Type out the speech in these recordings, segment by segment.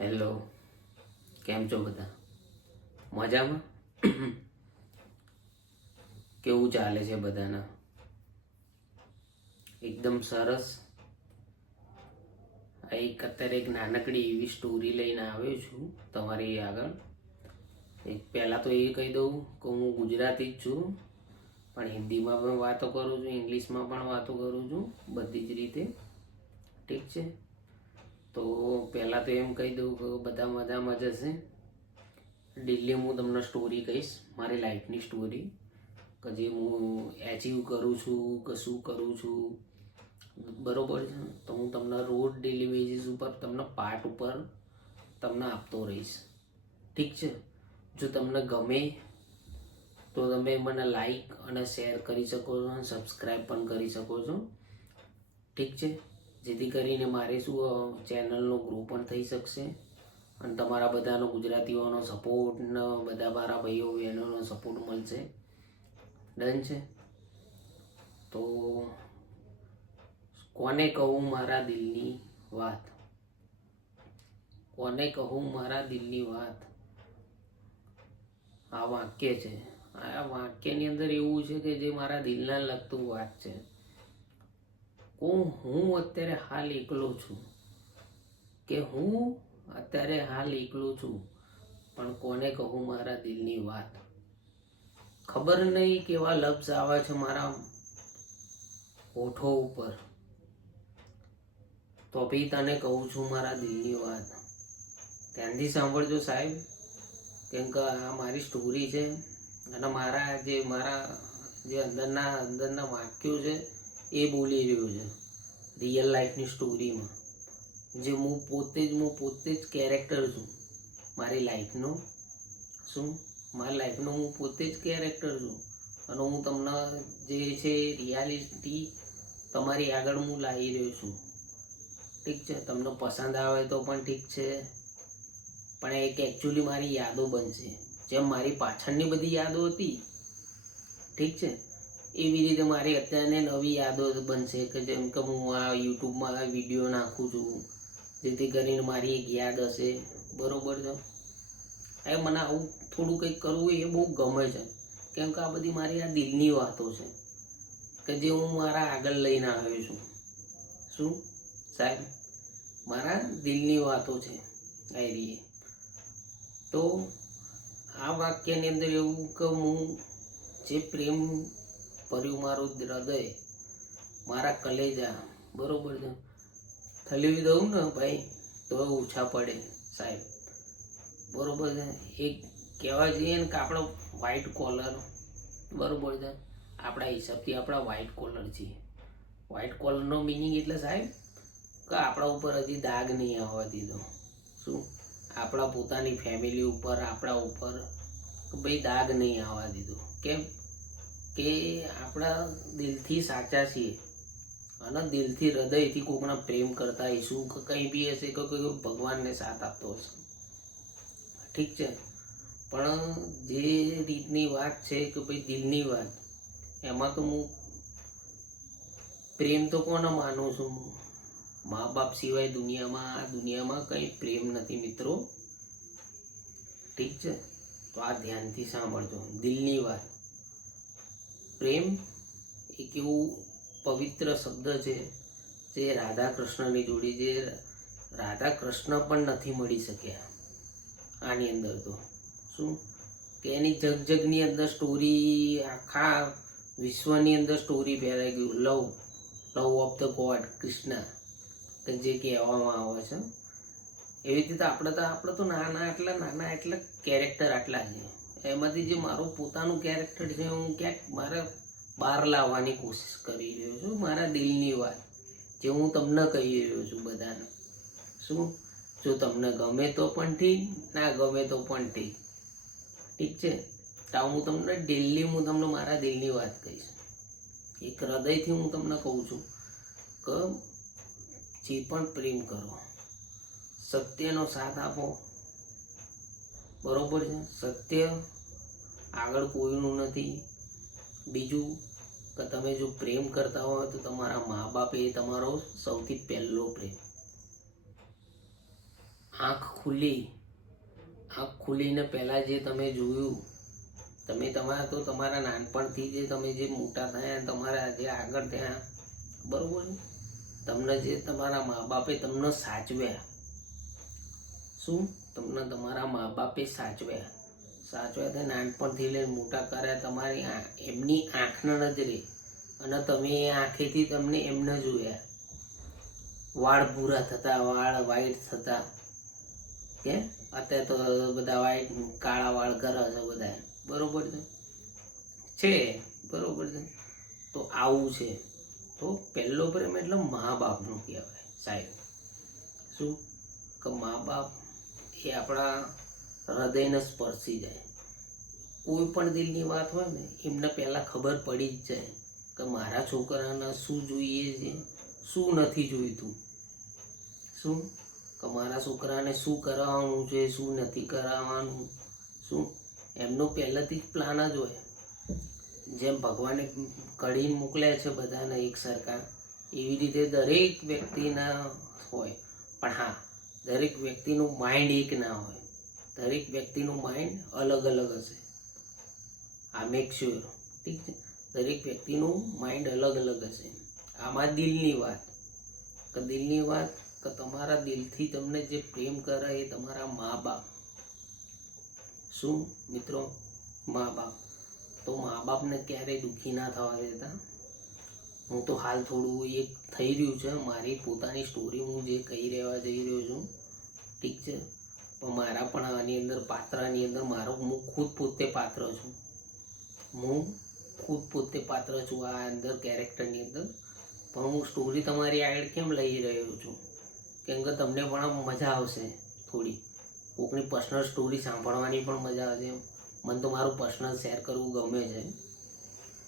Hello કેમ છો બધા? મજામાં? કેવું ચાલે છે બધાના? એકદમ સરસ. એક અત્યારે એક નાનકડી એવી સ્ટોરી લઈને આવ્યો છું, તમારી આગળ. એક પહેલાં તો એ કહી દઉં કે હું ગુજરાતી જ છું, પણ હિન્દીમાં પણ વાતો કરું છું, ઇંગ્લિશમાં પણ વાતો કરું છું, બધી જ રીતે. ઠીક છે? તો પહેલાં તો એમ કહી દઉં કે બધા મજામાં જ હશે ડેલી હું તમને સ્ટોરી કહીશ, મારી લાઈફની સ્ટોરી કે જે હું એચીવ કરું છું, કે શું કરું છું. બરોબર છે? તો હું તમને રોજ ડેલી બેઝિસ ઉપર તમને પાર્ટ ઉપર તમને આપતો રહીશ. ઠીક છે? જો તમને ગમે તો તમે મને લાઈક અને શેર કરી શકો છો અને સબસ્ક્રાઈબ પણ કરી શકો છો. ઠીક છે? જેથી કરીને મારે શું ચેનલનો ગ્રો પણ થઈ શકશે. અને તમારા બધાનો ગુજરાતીઓનો સપોર્ટ ને બધા મારા ભાઈઓ, બહેનોનો સપોર્ટ મળશે. ડન છે? તો કોને કહું મારા દિલની વાત? કોને કહું મારા દિલની વાત? આ વાક્ય છે. આ વાક્યની અંદર એવું છે કે જે મારા દિલના લગતું વાત છે. હું હું અત્યારે હાલ એકલો છું. કે હું અત્યારે હાલ એકલો છું, પણ કોને કહું મારા દિલની વાત? ખબર નહીં કેવા લફ્ઝ આવે છે મારા હોઠો ઉપર. તો બી તને કહું છું મારા દિલની વાત. ધ્યાનથી સાંભળજો સાહેબ, કેમ કે આ મારી સ્ટોરી છે. અને મારા જે મારા જે અંદરના અંદરના વાક્યો છે એ બોલી રહ્યો છે. રિયલ લાઈફની સ્ટોરીમાં જે હું પોતે જ, હું પોતે જ કેરેક્ટર છું. મારી લાઈફનો શું? મારી લાઈફનો હું પોતે જ કેરેક્ટર છું. અને હું તમને જે છે રિયાલિટી તમારી આગળ હું લાવી રહ્યો છું. ઠીક છે? તમને પસંદ આવે તો પણ ઠીક છે. પણ એક એકચ્યુઅલી મારી યાદો બનશે. જેમ મારી પાછળની બધી યાદો હતી. ઠીક છે? એવી રીતે મારી અત્યારને નવી યાદો બનશે કે જેમ કે હું આ યુટ્યુબમાં આ વીડિયો નાખું છું. જેથી કરીને મારી એક યાદ હશે. બરોબર છે? એ મને આવું થોડું કંઈક કરવું એ બહુ ગમે છે. કેમ કે આ બધી મારી આ દિલની વાતો છે. કે જે હું મારા આગળ લઈને આવ્યો છું. શું? સાહેબ, મારા દિલની વાતો છે, આયરીએ. રીએ તો આ વાક્યની અંદર એવું કે હું જે પ્રેમ ભર્યું મારું હૃદય. મારા કલેજા. બરોબર છે. થલીવી દઉં ને ભાઈ, તો ઓછા પડે સાહેબ. બરોબર છે. એક કહેવા જઈએ ને કે આપણો વ્હાઈટ કોલર બરોબર છે. આપણા હિસાબથી આપણા વ્હાઈટ કોલર છીએ. વ્હાઈટ કોલરનો મિનિંગ એટલે સાહેબ, કે આપણા ઉપર હજી દાગ નહીં આવવા દીધો. શું? આપણા પોતાની ફેમિલી ઉપર, આપણા ઉપર ભાઈ દાગ નહીં આવવા દીધો. કેમ? કે આપણા દિલથી સાચા છીએ. અને દિલથી હૃદયથી કોકના પ્રેમ કરતા કે કંઈ બી હશે કે કોઈ ભગવાનને સાથ આપતો હશે. ઠીક છે. પણ જે રીતની વાત છે કે ભાઈ દિલની વાત, એમાં તો હું પ્રેમ તો કોને માનું છું? મા બાપ સિવાય દુનિયામાં આ દુનિયામાં કંઈ પ્રેમ નથી મિત્રો. ઠીક છે. તો આ ધ્યાનથી સાંભળજો. દિલની વાત. પ્રેમ એક એવું પવિત્ર શબ્દ છે, જે રાધા કૃષ્ણની જોડી જે રાધા કૃષ્ણ પણ નથી મળી શક્યા. આની અંદર તો શું? કે એની જગજગની અંદર સ્ટોરી આખા વિશ્વની અંદર સ્ટોરી ફેલાઈ ગયું. Love love of the god Krishna જે કહેવામાં આવે છે. એવી રીતે આપણે તો આપણે તો નાના એટલા નાના એટલા કેરેક્ટર આટલા છે. એમાંથી જે મારું પોતાનું કેરેક્ટર છે, હું ક્યાંક મારે બહાર લાવવાની કોશિશ કરી રહ્યો છું, મારા દિલની વાત, જે હું તમને કહી રહ્યો છું બધાને. શું? જો તમને ગમે તો પણ ઠીક, ના ગમે તો પણ ઠીક. ઠીક છે? તો હું તમને ડેલી હું તમને મારા દિલની વાત કહીશ. એક હૃદયથી હું તમને કહું છું કે જે પણ પ્રેમ કરો, સત્યનો સાથ આપો બરોબર છે, સત્ય આગળ કોઈનું નથી. બીજું કે તમે જો પ્રેમ કરતા હોય તો તમારા મા બાપ એ તમારો સૌથી પહેલો પ્રેમ. આંખ ખુલી આંખ ખુલીને પહેલાં જે તમે જોયું, તમે તમારા તો તમારા નાનપણથી જે તમે જે મોટા થયા, તમારા જે આગળ થયા, બરોબર? તમને જે તમારા મા બાપે તમને સાચવ્યા. શું? તમને તમારા મા બાપે સાચવ્યા. સાચવ્યા તે નાનપણથી લઈને મોટા કર્યા, તમારી એમની આંખના નજરે. અને તમે એ આંખેથી તમને એમને જોયા. વાળ ભૂરા થતા, વાળ વાઈટ થતા. કે અત્યારે તો બધા વાઈટ કાળા વાળ કરે છે બધા. બરોબર છે? છે, બરોબર છે. તો આવું છે. તો પહેલો પ્રેમ એટલે મા બાપનો કહેવાય, સાહેબ. શું? કે મા બાપ એ આપણા હૃદયને સ્પર્શી જાય. કોઈ પણ દિલની વાત હોય ને, એમને પહેલાં ખબર પડી જ જાય કે મારા છોકરાને શું જોઈએ છે, શું નથી જોઈતું. શું? કે મારા છોકરાને શું કરાવવાનું છે, શું નથી કરાવવાનું, શું? એમનો પહેલાંથી જ પ્લાન જ હોય. જેમ ભગવાને કઢીને મોકલ્યા છે બધાને, એક સરકાર એવી રીતે દરેક વ્યક્તિના હોય. પણ હા દરેક વ્યક્તિનું માઇન્ડ એક ના હોય. દરેક વ્યક્તિનું માઇન્ડ અલગ અલગ હશે. આ મેક શ્યોર ઠીક છે? દરેક વ્યક્તિનું માઇન્ડ અલગ અલગ હશે. આમાં દિલની વાત. કે દિલની વાત કે તમારા દિલથી તમને જે પ્રેમ કરે એ તમારા મા બાપ. શું? મિત્રો, મા બાપ. તો મા બાપને ક્યારેય દુઃખી ના થવા દેતા? હું તો હાલ થોડું એક થઈ રહ્યું છે. મારી પોતાની સ્ટોરી હું જે કહી રહેવા જઈ રહ્યો છું ઠીક છે. પણ મારા પણ આની અંદર, પાત્રની અંદર મારો, હું ખુદ પોતે પાત્ર છું. હું ખુદ પોતે પાત્ર છું આ અંદર કેરેક્ટરની અંદર. પણ હું સ્ટોરી તમારી આગળ કેમ લઈ રહ્યો છું? કેમ કે તમને પણ મજા આવશે થોડી. કોકની પર્સનલ સ્ટોરી સાંભળવાની પણ મજા આવશે મને તો મારું પર્સનલ શેર કરવું ગમે છે.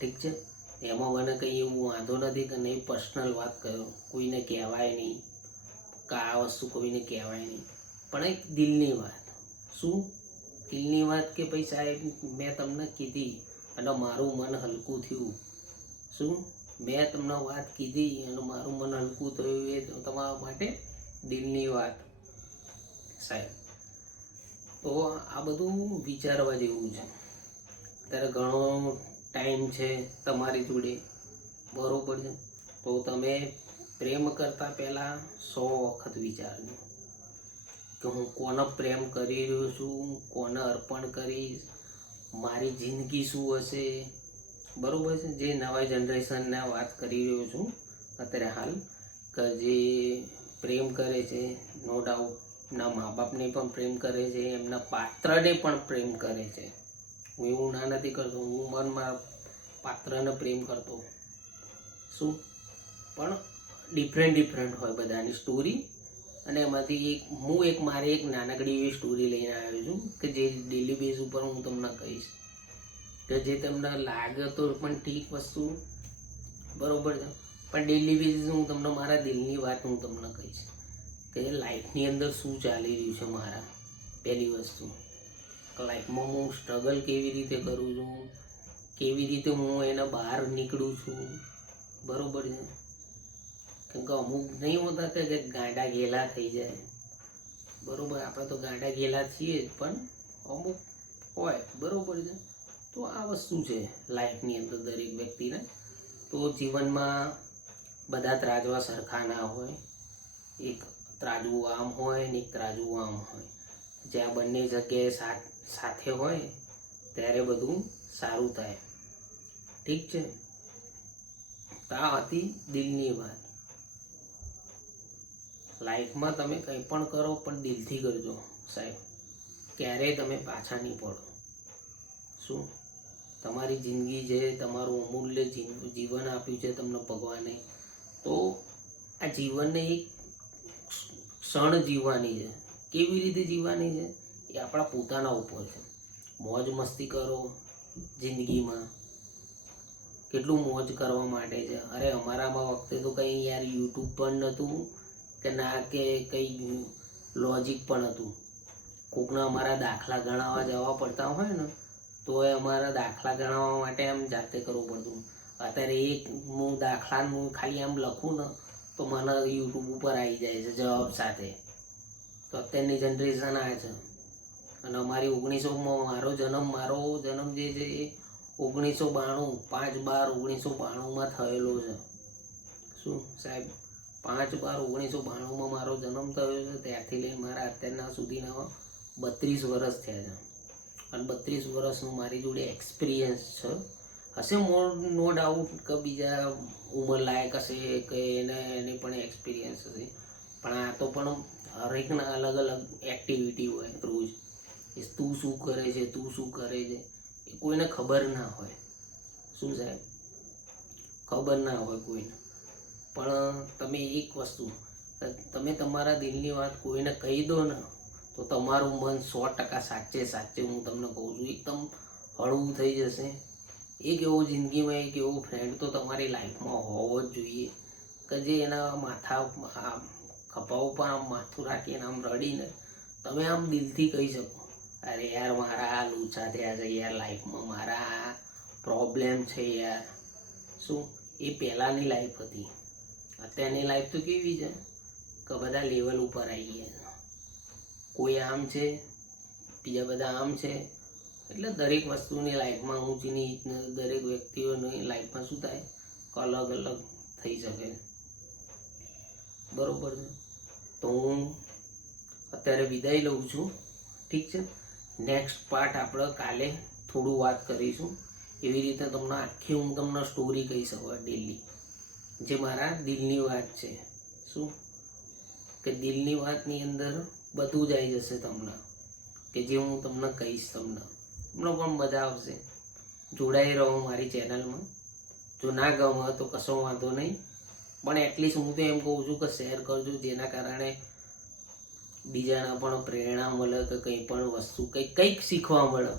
ઠીક છે? એમાં મને કંઈ એવું વાંધો નથી કે નહીં પર્સનલ વાત કરો. કોઈને કહેવાય નહીં. કે આ વસ્તુ કોઈને કહેવાય નહીં. પણ એક દિલની વાત. શું? દિલની વાત કે ભાઈ સાહેબ, મેં તમને કીધી અને મારું મન હલકું થયું. શું? મેં તમને વાત કીધી અને મારું મન હલકું થયું એ તમારા માટે દિલની વાત, સાહેબ. તો આ બધું વિચારવા જેવું છે. અત્યારે ઘણો ટાઈમ છે તમારી જોડે. બરોબર છે? તો તમે પ્રેમ કરતાં પહેલાં સો વખત વિચારજો. કે હું કોને પ્રેમ કરી રહ્યો છું કોને અર્પણ કરીશ, મારી જિંદગી શું હશે? બરાબર છે. જે નવા જનરેશનને વાત કરી રહ્યો છું, અત્યારે હાલ, કે જે પ્રેમ કરે છે, નો ડાઉટ એમના મા બાપને પણ પ્રેમ કરે છે, એમના પાત્રને પણ પ્રેમ કરે છે. હું એવું ના નથી કરતો. હું મનમાં પાત્રને પ્રેમ કરતો. શું? પણ ડિફરન્ટ ડિફરન્ટ હોય બધાની સ્ટોરી અને એમાંથી એક, હું એક, મારે એક નાનકડી એવી સ્ટોરી લઈને આવ્યો છું કે જે ડેલી બેઝ ઉપર હું તમને કહીશ. કે જે તમને લાગે તો પણ ઠીક વસ્તુ, બરોબર છે. પણ ડેલી બેઝ હું તમને, મારા દિલની વાત હું તમને કહીશ. કે લાઈફની અંદર શું ચાલી રહ્યું છે મારા, પહેલી વસ્તુ. લાઈફમાં હું સ્ટ્રગલ કેવી રીતે કરું છું, કેવી રીતે હું એના બહાર નીકળું છું, બરોબર છે. કે અમુક નહીં હોતા કે ગાંડા ગેલા થઈ જાય. બરોબર, આપણે તો ગાંડા ગેલા છીએ પણ અમુક હોય, બરોબર છે. તો આ વસ્તુ છે લાઈફની અંદર દરેક વ્યક્તિને. તો જીવનમાં બધા ત્રાજવા સરખા ના હોય. એક ત્રાજવું આમ હોય ને એક ત્રાજવું આમ હોય. જ્યાં બંને જગ્યાએ સાથે હોય, ત્યારે બધું સારું થાય. ઠીક છે? તો આ હતી દિલની વાત. લાઈફમાં તમે કંઈ પણ કરો, પણ દિલથી કરજો, સાહેબ. ક્યારેય તમે પાછા નહીં પડો. શું? તમારી જિંદગી છે તમારું અમૂલ્ય જીવન આપ્યું છે તમને ભગવાને, તો આ જીવનને એક ક્ષણ જીવવાની છે. કેવી રીતે જીવવાની છે? એ આપણા પોતાના ઉપર છે. મોજ મસ્તી કરો જિંદગીમાં. કેટલું મોજ કરવા માટે છે. અરે, અમારામાં વખતે તો કંઈ યાર યુટ્યુબ પણ નહોતું. કે ના કે કંઈ લોજિક પણ હતું. કોકના અમારા દાખલા ગણાવવા જવા પડતા હોય ને, તો એ અમારા દાખલા ગણાવવા માટે આમ જાતે કરવું પડતું. અત્યારે એક હું દાખલા હું ખાલી આમ લખું ને, તો મને યુટ્યુબ ઉપર આવી જાય છે જવાબ સાથે. તો અત્યારની જનરેશન આ છે. અને અમારી ઓગણીસોમાં મારો જન્મ મારો જન્મ જે છે એ ઓગણીસો બાણું પાંચ બાર ઓગણીસો બાણુંમાં થયેલો છે. શું સાહેબ? પાંચ બાર ઓગણીસો બાણુંમાં મારો જન્મ થયો છે. ત્યારથી લઈને મારા અત્યારના સુધીના બત્રીસ વર્ષ થયા છે. અને બત્રીસ વર્ષનું મારી જોડે એક્સપિરિયન્સ છે. હશે મોર નો ડાઉટ કે બીજા ઉંમર લાયક હશે કે એને એને પણ એક્સપિરિયન્સ હશે. પણ આ તો પણ હરેકના અલગ અલગ એક્ટિવિટી હોય રોજ. એ તું શું કરે છે, તું શું કરે છે, એ કોઈને ખબર ના હોય. શું સાહેબ? ખબર ના હોય કોઈને. પણ તમે એક વસ્તુ, તમે તમારા દિલની વાત કોઈને કહી દો ને, તો તમારું મન સો ટકા સાચે સાચે હું તમને કહું છું. એકદમ હળવું થઈ જશે. એક એવો જિંદગીમાં એક એવો ફ્રેન્ડ તો તમારી લાઈફમાં હોવો જ જોઈએ. કે જે એના માથા આમ ખભા ઉપર આમ માથું રાખીને આમ રડીને તમે આમ દિલથી કહી શકો, અરે યાર, મારા આ લૂછા થયા છે યાર લાઈફમાં મારા પ્રોબ્લેમ છે યાર. શું? એ પહેલાંની લાઈફ હતી. અત્યારની લાઈફ તો કેવી છે? કે બધા લેવલ ઉપર આવી ગયા કોઈ આમ છે, બીજા બધા આમ છે. એટલે દરેક વસ્તુની લાઈફમાં ઊંચી નીચ ને દરેક વ્યક્તિઓની લાઈફમાં શું થાય? અલગ અલગ થઈ શકે. બરોબર છે? તો હું અત્યારે વિદાય લઉં છું. ઠીક છે? નેક્સ્ટ પાર્ટ આપણે કાલે થોડું વાત કરીશું. એવી રીતે તમને આખી હું તમને સ્ટોરી કહી શકું ડેલી જે મારા દિલની વાત છે. શું? કે દિલની વાતની અંદર બધું જ આવી જશે તમને. કે જે હું તમને કહીશ તમને. તમને પણ મજા આવશે. જોડાઈ રહો મારી ચેનલમાં. જો ના ગમે તો કશો વાંધો નહીં. પણ એટલીસ્ટ હું તો એમ કહું છું કે શેર કરજો જેના કારણે બીજાના પણ પ્રેરણા મળે કે કંઈ પણ વસ્તુ કંઈક કંઈક શીખવા મળે.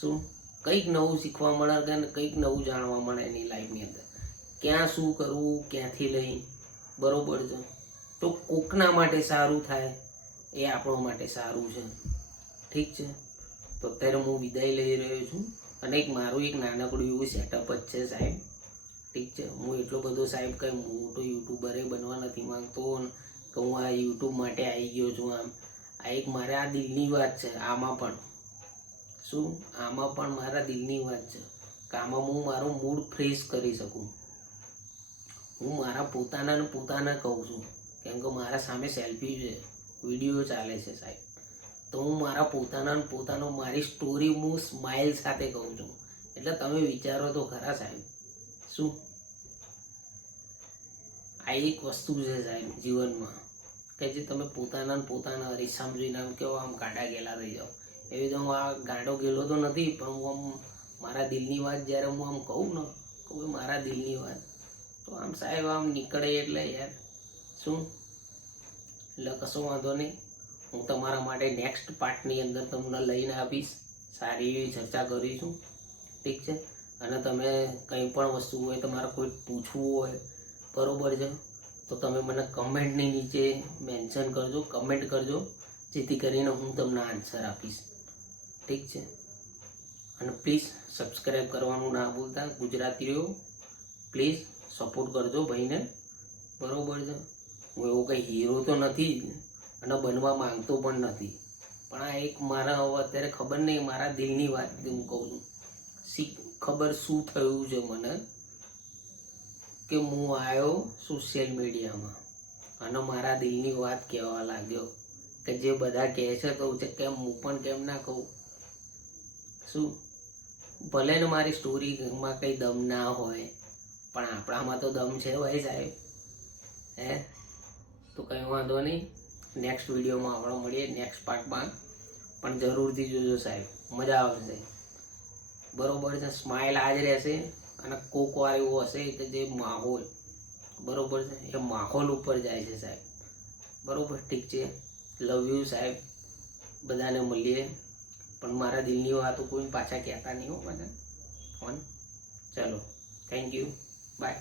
શું? કંઈક નવું શીખવા મળે કે કંઈક નવું જાણવા મળે એની લાઈફની અંદર. ક્યાં શું કરવું, ક્યાંથી લઈ, બરોબર છે. તો કોકના માટે સારું થાય એ આપણો માટે સારું છે. ઠીક છે? તો અત્યારે હું વિદાય લઈ રહ્યો છું. અને એક મારું એક નાનકડું એવું સેટઅપ જ છે સાહેબ. ઠીક છે? હું એટલો બધો સાહેબ કંઈ મોટો યુટ્યુબરે બનવા નથી માંગતો કે હું આ યુટ્યુબ માટે આવી ગયો છું આમ. આ એક મારે દિલની વાત છે, આમાં પણ. શું? આમાં પણ મારા દિલની વાત છે. કે આમાં હું મારું મૂડ ફ્રેશ કરી શકું. હું મારા પોતાના ને પોતાના કહું છું. કેમ કે મારા સામે સેલ્ફી છે વીડિયો ચાલે છે સાહેબ. તો હું મારા પોતાના પોતાનો, મારી સ્ટોરી હું સ્માઇલ સાથે કહું છું. એટલે તમે વિચારો તો ખરા સાહેબ. શું? આ એક વસ્તુ છે સાહેબ જીવનમાં, કે જે તમે પોતાના પોતાના અરીસામ જોઈને આમ કેવો આમ ગાડા ગેલા થઈ જાઓ. એવી તો હું આ ગાડો ગેલો તો નથી, પણ હું આમ મારા દિલની વાત જ્યારે હું આમ કહું ને કહું મારા દિલની વાત આમ સાહેબ આમ નીકળે એટલે યાર. શું? એટલે કશો વાંધો નહીં. હું તમારા માટે નેક્સ્ટ પાર્ટની અંદર તમને લઈને આપીશ સારી એવી ચર્ચા કરીશું ઠીક છે? અને તમે કંઈ પણ વસ્તુ હોય, તમારે કોઈ પૂછવું હોય, બરોબર છે? તો તમે મને કમેન્ટની નીચે મેન્શન કરજો, કમેન્ટ કરજો. જેથી કરીને હું તમને આન્સર આપીશ. ઠીક છે? અને પ્લીઝ સબસ્ક્રાઈબ કરવાનું ના ભૂલતા, ગુજરાતીઓ. પ્લીઝ સપોર્ટ કરજો ભાઈને. બરાબર છે? હું એવો કંઈ હીરો તો નથી અને બનવા માંગતો પણ નથી. પણ આ એક મારા હવે અત્યારે ખબર નહીં, મારા દિલની વાત હું કહું છું. શીખ ખબર શું થયું છે મને? કે હું આવ્યો સોશિયલ મીડિયામાં અને મારા દિલની વાત કહેવા લાગ્યો કે જે બધા કહે છે કહું છે, કેમ હું પણ કેમ ના કહું? શું? ભલે ને મારી સ્ટોરીમાં કંઈ દમ ના હોય પણ આપણામાં તો દમ છે ભાઈ સાહેબ હે? તો કંઈ વાંધો નહીં. નેક્સ્ટ વિડીયોમાં આપણે મળીએ નેક્સ્ટ પાર્ટમાં પણ જરૂરથી જોજો સાહેબ, મજા આવશે. બરોબર છે સ્માઇલ આજ રહેશે અને કોક વાર એવું હશે કે જે માહોલ, બરોબર છે, એ માહોલ ઉપર જાય છે સાહેબ. બરોબર, ઠીક છે. લવ યુ સાહેબ. બધાને મળીએ. પણ મારા દિલની વાતો કોઈ પાછા કહેતા નહીં હો, બધા. ફોન. ચલો થેન્ક યુ Bye.